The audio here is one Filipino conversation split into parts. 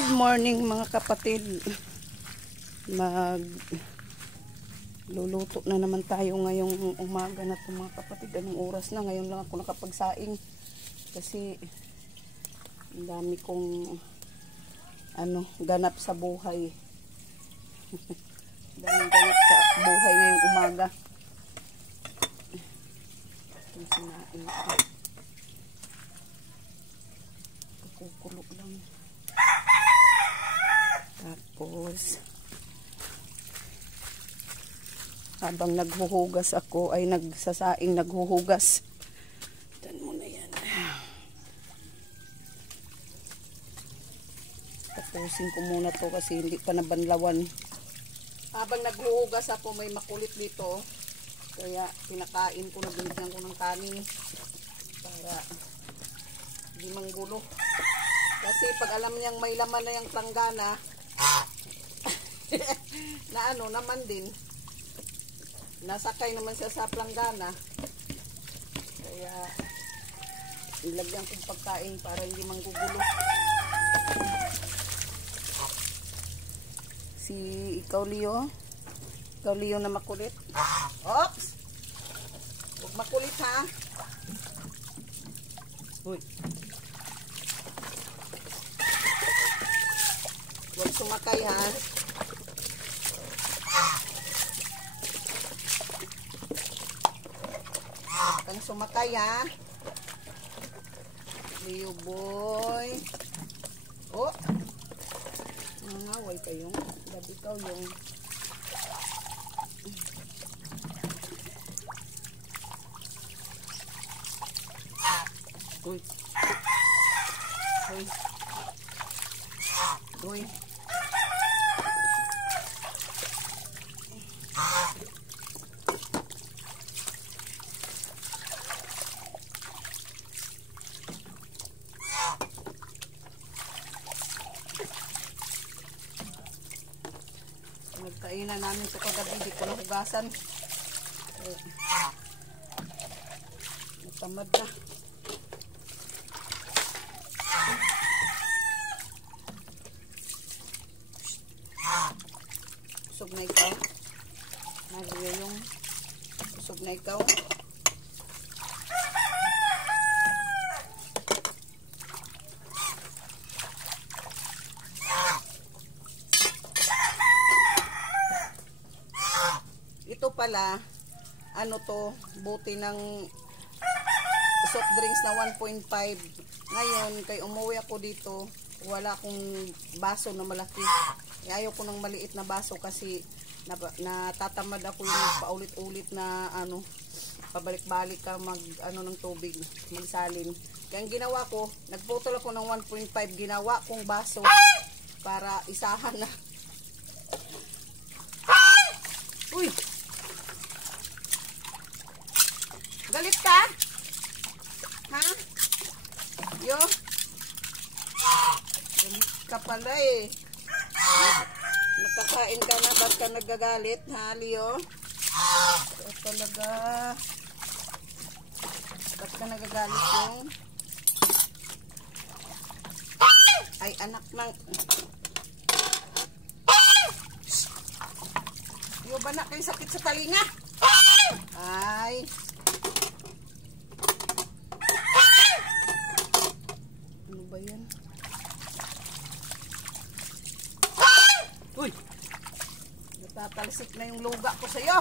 Good morning mga kapatid. Luluto na naman tayo ngayong umaga na to mga kapatid. Anong oras na? Ngayon lang ako nakapagsaing kasi ang dami kong ganap sa buhay. Daming ganap sa buhay ngayong umaga. Itong sinaing ko. Kukulo lang. Tapos habang naghuhugas ako ay nagsasaing naghuhugas. Dan mo na yan. Tapusin ko muna to kasi hindi pa nabanlawan. Habang naghuhugas ako may makulit dito. Kaya pinakain ko na binigyan ko ng kanin para hindi manggulo. Kasi pag alam niyang may laman na yung planggana na naman din nasakay naman siya sa planggana, kaya ilagyan kong pagkain para hindi manggugulo. Si ikaw Leo na makulit. Oops, huwag makulit ha. Uy, huwag sumakay ha. Huwag kang sumakay ha. Leo boy. Oh, nangaway kayong gabi ikaw yung uy uy uy. Nagkainan namin ito kagabi, di ko nahugasan. Natamad na. Usog na ikaw. Naliya yung usog na ikaw. Ito pala, to, buti ng soft drinks na 1.5. Ngayon, kay umuwi ako dito, wala akong baso na malaki. Ayaw ko ng maliit na baso kasi natatamad ako yung paulit-ulit na pabalik-balik ka ng tubig, magsalin. Kaya ang ginawa ko, nagputol ako ng 1.5, ginawa kong baso para isahan na. Uy! Galit ka? Ha? Yo? Galit ka pala eh. Nakakain ka na, ba't ka nagagalit, ha, Leo? Ba't talaga? Ba't ka nagagalit yung? Ay, anak ng... Yo, ba na kayo sakit sa talinga? Ay... Ano ba yan? Uy! Natatalsik na yung luga ko sa'yo.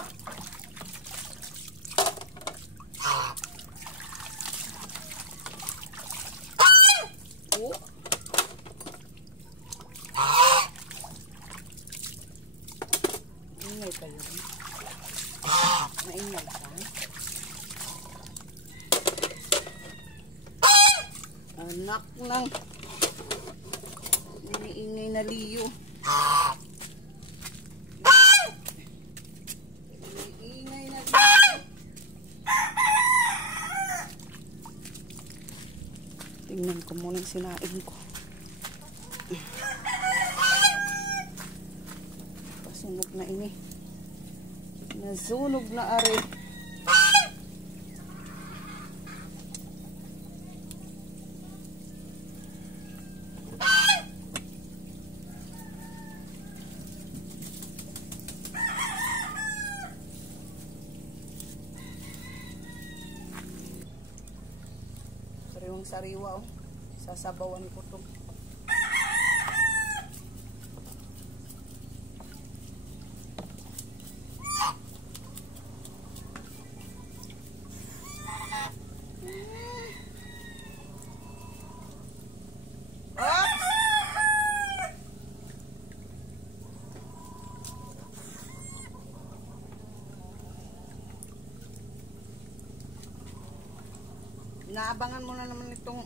Oh! Ingay kayo. Maingay ka. Anak ng iniingay na Leo. Iniingay na Leo. Tingnan ko muna yung sinaing ko. Pasunog na ini. Nasunog na are. Bawang sariwa, oh. Sasabawan ko to. Naabangan mo na naman itong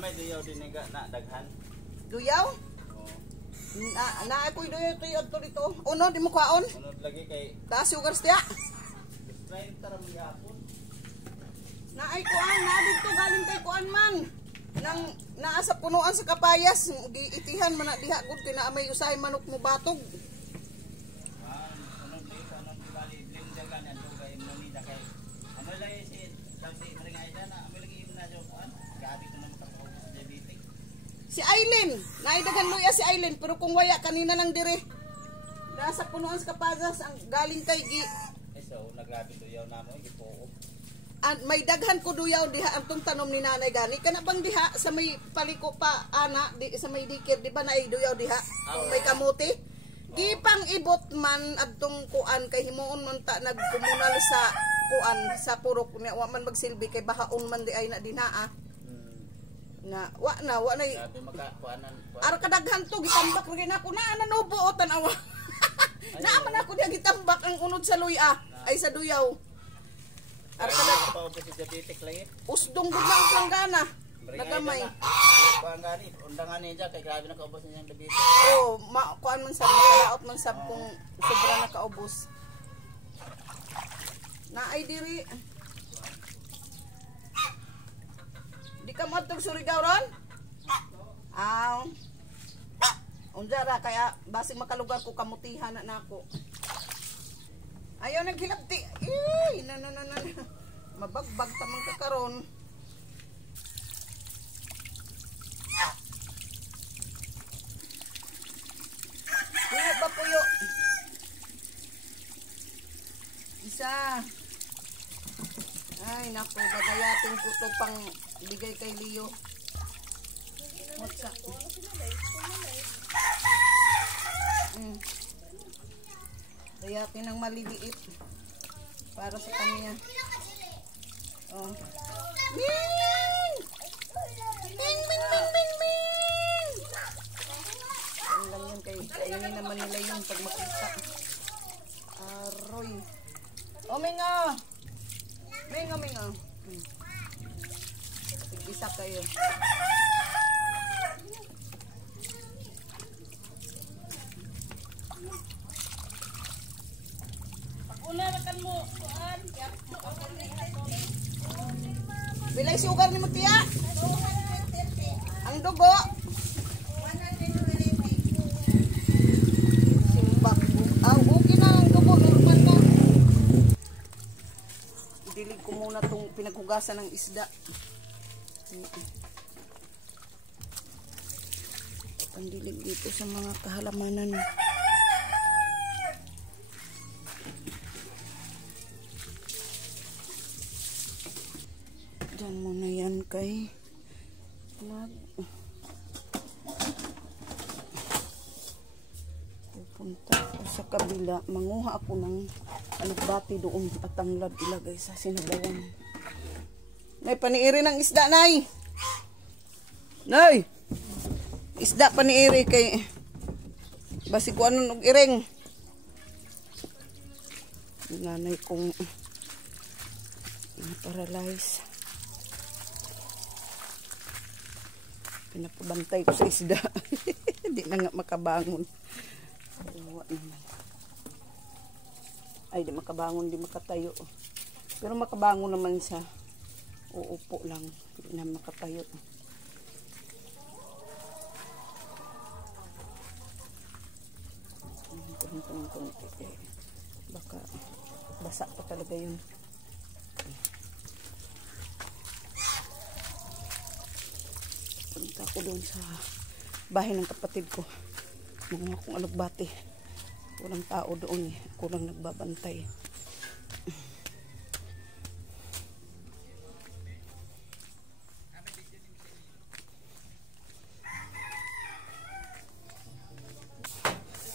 may duyaw din na daghan. duyaw? Oo. Na ako'y duyaw to dito. Uno, di mo kaon? Unod lagi kay Taas sugar stiya. try tara mo yapon. Na ay kuan, na dito galing kay kuan man. Nang naa sa punuan sa kapayas, giitihan man na diha gud kay naa may usahay manok mo batog. Unod dito anong bali blender kan adto kay monida kay. Amo lagi si dati maring ayda na amo lagi na jo kuan. Gabi ko nang tao sa diabetic. Si Aileen, naidagan luya si Aileen pero kung waya kanina lang dire. Nasa punuan sa kapayas ang galing kay gi. So naglabi duyaw namo gipuo. May daghan ko duyaw diha antong tanom ni nanay gani kana bang diha sa may paliko pa ana di, sa may dikir di ba na duyaw diha kung may kamuti gipang ibot man adtong kuan kay himuon man ta nagkomunal sa kuan sa purok niya wa man magsilbi kay bahaon man di ay na dinaa na wa na Sabi makakuanan. ara kadaghan to gitambak ra gyud ako na nanubo o tanawa naaman ako diha gitambak ang unod sa luya ay sa duyaw. Arka pa ko si diabetic lagi. Usdong gud na ang planggana. Nagamay. Kuan gani, undangan niya kay grabe na kaubos niya ang diabetic. Oh, kuan man sa makalaot man sa kung sobra na kaubos. Na ay diri. Di ka matog Surigao ron? Aw. Unja ra kaya basig makalugar ko kamutihan na nako. Ayaw naghilabti. Na. Mabagbag ta man kakaron. Puyo ba puyo? Isa. Ay nako, gagayatin ko to pang bigay kay Leo. What's up? Gayatin ng maliliit para sa kanya. Oh. Ming! Ming, ming, ming, ming, ming! Ang lang yun kay kainin naman nila yun pag makita. Aroy. Oh, Mingo! Mingo, Mingo. Tig-isa kayo. Bilay sugar ni mo tiya. Ang dugo. Simbak. Okay na ang dugo. Normal na. Dilig ko muna itong pinaghugasan ng isda. Ang dilig dito sa mga kahalamanan. Diyan muna yan kay pupunta ako sa kabila. Manguha ako ng alugbati doon at tanglad ilagay sa sinabawan. Nay, paniiri ng isda, Nay! Nay! Isda paniiri kay basi ko anong iring. Nanay kong paralyze. Pinapabantay ko sa isda. Hindi na nga makabangon. Ay, di makabangon, di makatayo. Pero makabangon naman siya. Uupo lang. Hindi na makatayo. Konti. Baka basa pa talaga yun. Punta ko doon sa bahay ng kapatid ko. Mga akong alugbati. Walang tao doon eh. Ako lang nagbabantay.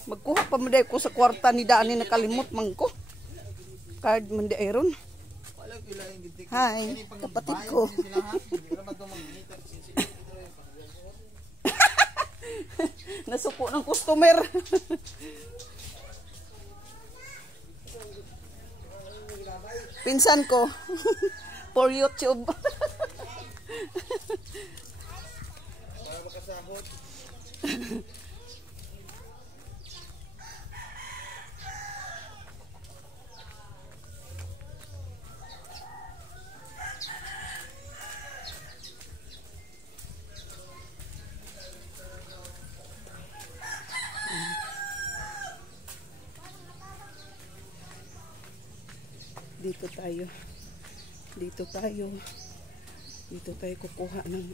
Magkuha pa man ko sa kwarta ni Dani, nakalimot man ko. Card man di iron. Hi, kapatid ko. Nasuko ng customer. Pinsan ko. For YouTube. Para makasahod. Dito tayo. Dito tayo kukuha ng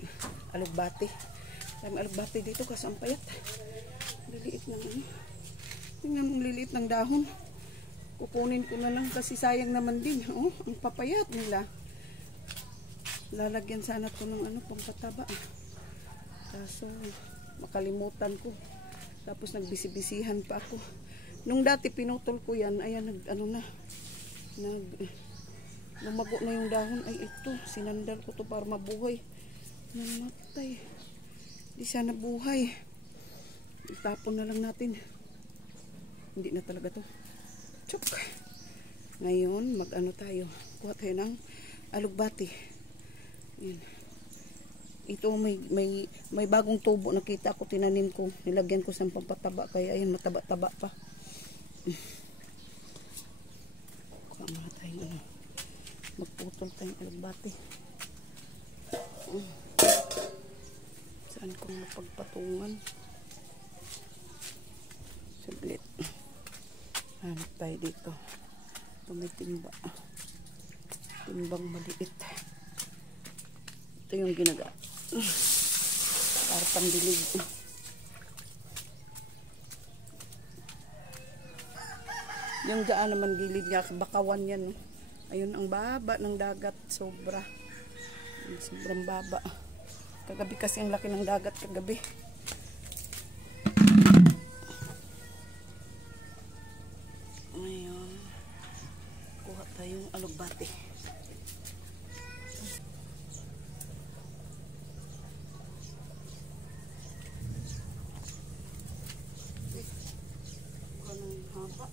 alugbati. May alugbati dito kasi ang payat. Liliit ng ano. Tingnan mo, liliit ng dahon. Kukunin ko na lang kasi sayang naman din. Oh, ang papayat nila. Lalagyan sana ko ng ano, pangpataba. Kaso makalimutan ko. Tapos nagbisibisihan pa ako. Nung dati pinutol ko yan, ayan, lumago na yung dahon. Ay, ito, sinandal ko to para mabuhay. Namatay. Di sana buhay. Itapon na lang natin. Hindi na talaga to. Chok. Ngayon, mag-ano tayo. Kuha tayo ng alugbati. Yan. Ito, may bagong tubo. Nakita ko, tinanim ko. Nilagyan ko sa pampataba. Kaya, ayan, mataba-taba pa. Kuha mga tayo. Magputol tayong alugbati. Saan kong mapagpatungan? Saglit. Hanap tayo dito. Ito may timba. Timbang maliit. Ito yung ginaga. Para pandilig. Yung daan naman gilid niya, bakawan yan. Ayun ang baba ng dagat, sobrang baba. Kagabi kasi ang laki ng dagat kagabi. Ngayon, kuha tayong alugbati. Kuha ng haba.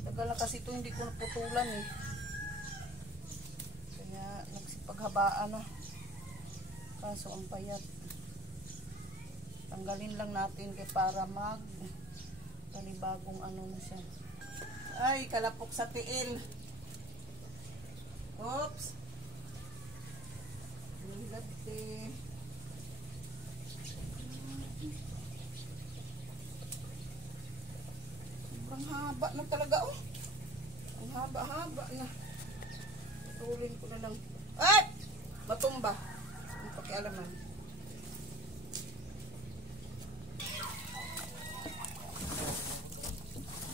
Tagal na kasi ito hindi ko naputulan eh. Kaya nagsipaghabaan na. Kaso ang payat. Tanggalin lang natin kay para panibagong ano na siya. Ay, kalapok sa tiil. Oops. Nilagti. Ang haba na talaga oh. Ang haba-haba na. Tulin ko na lang. Ay! Matumba. Ang pakialaman.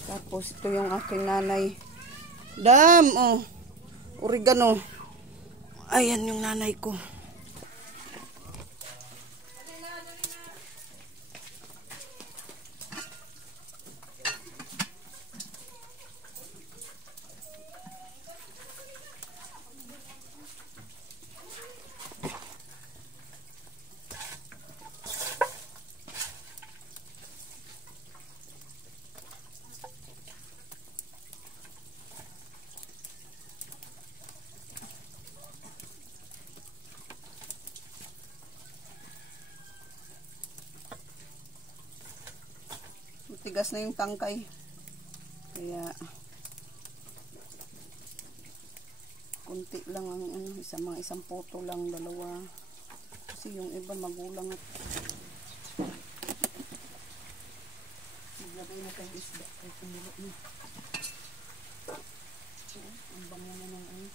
Tapos ito yung aking nanay. Dam! Oh. Oregano. Ayan yung nanay ko. Tigas na yung tangkay. Kaya kunti lang ang ano, isang poto lang, dalawa. Kasi yung iba magulang at maglagay na tayong isda. Ay, kumilo na. Ang bango na ng ano.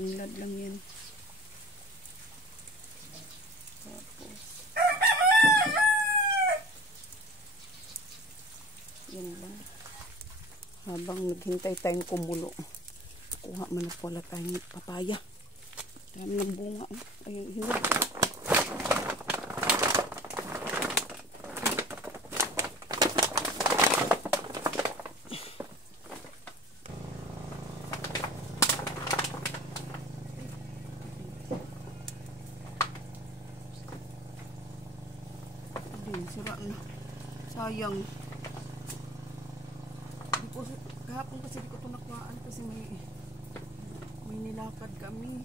Tanglad lang yan. Tapos, yan lang. Habang naghintay tayong kumulo, kuha man na pala tayong papaya. Dami ng bunga. Ay, hindi. Sira na. Sayang. Kahapon kasi di ko ito nakuhaan kasi may nilakad kami.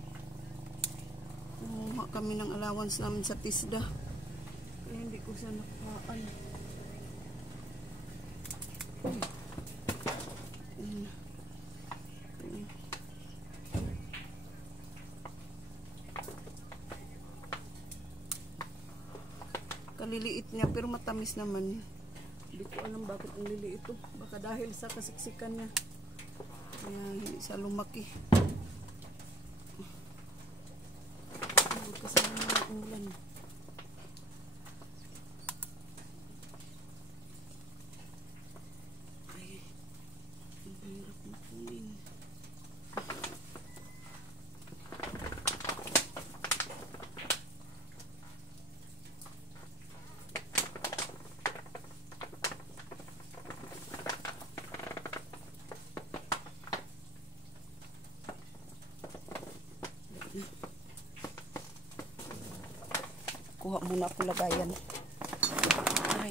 Kumuha kami ng allowance namin sa TISDA. Kaya hindi ko siya nakuhaan. Kaliliit niya pero matamis naman. Hindi ko alam bakit ang liliit ito. Baka dahil sa kasiksikan niya. Kaya hindi siya lumaki. Kasi ng ulan. Ay, ang hirap na kunin. Kuha muna ako lagayan. Ay.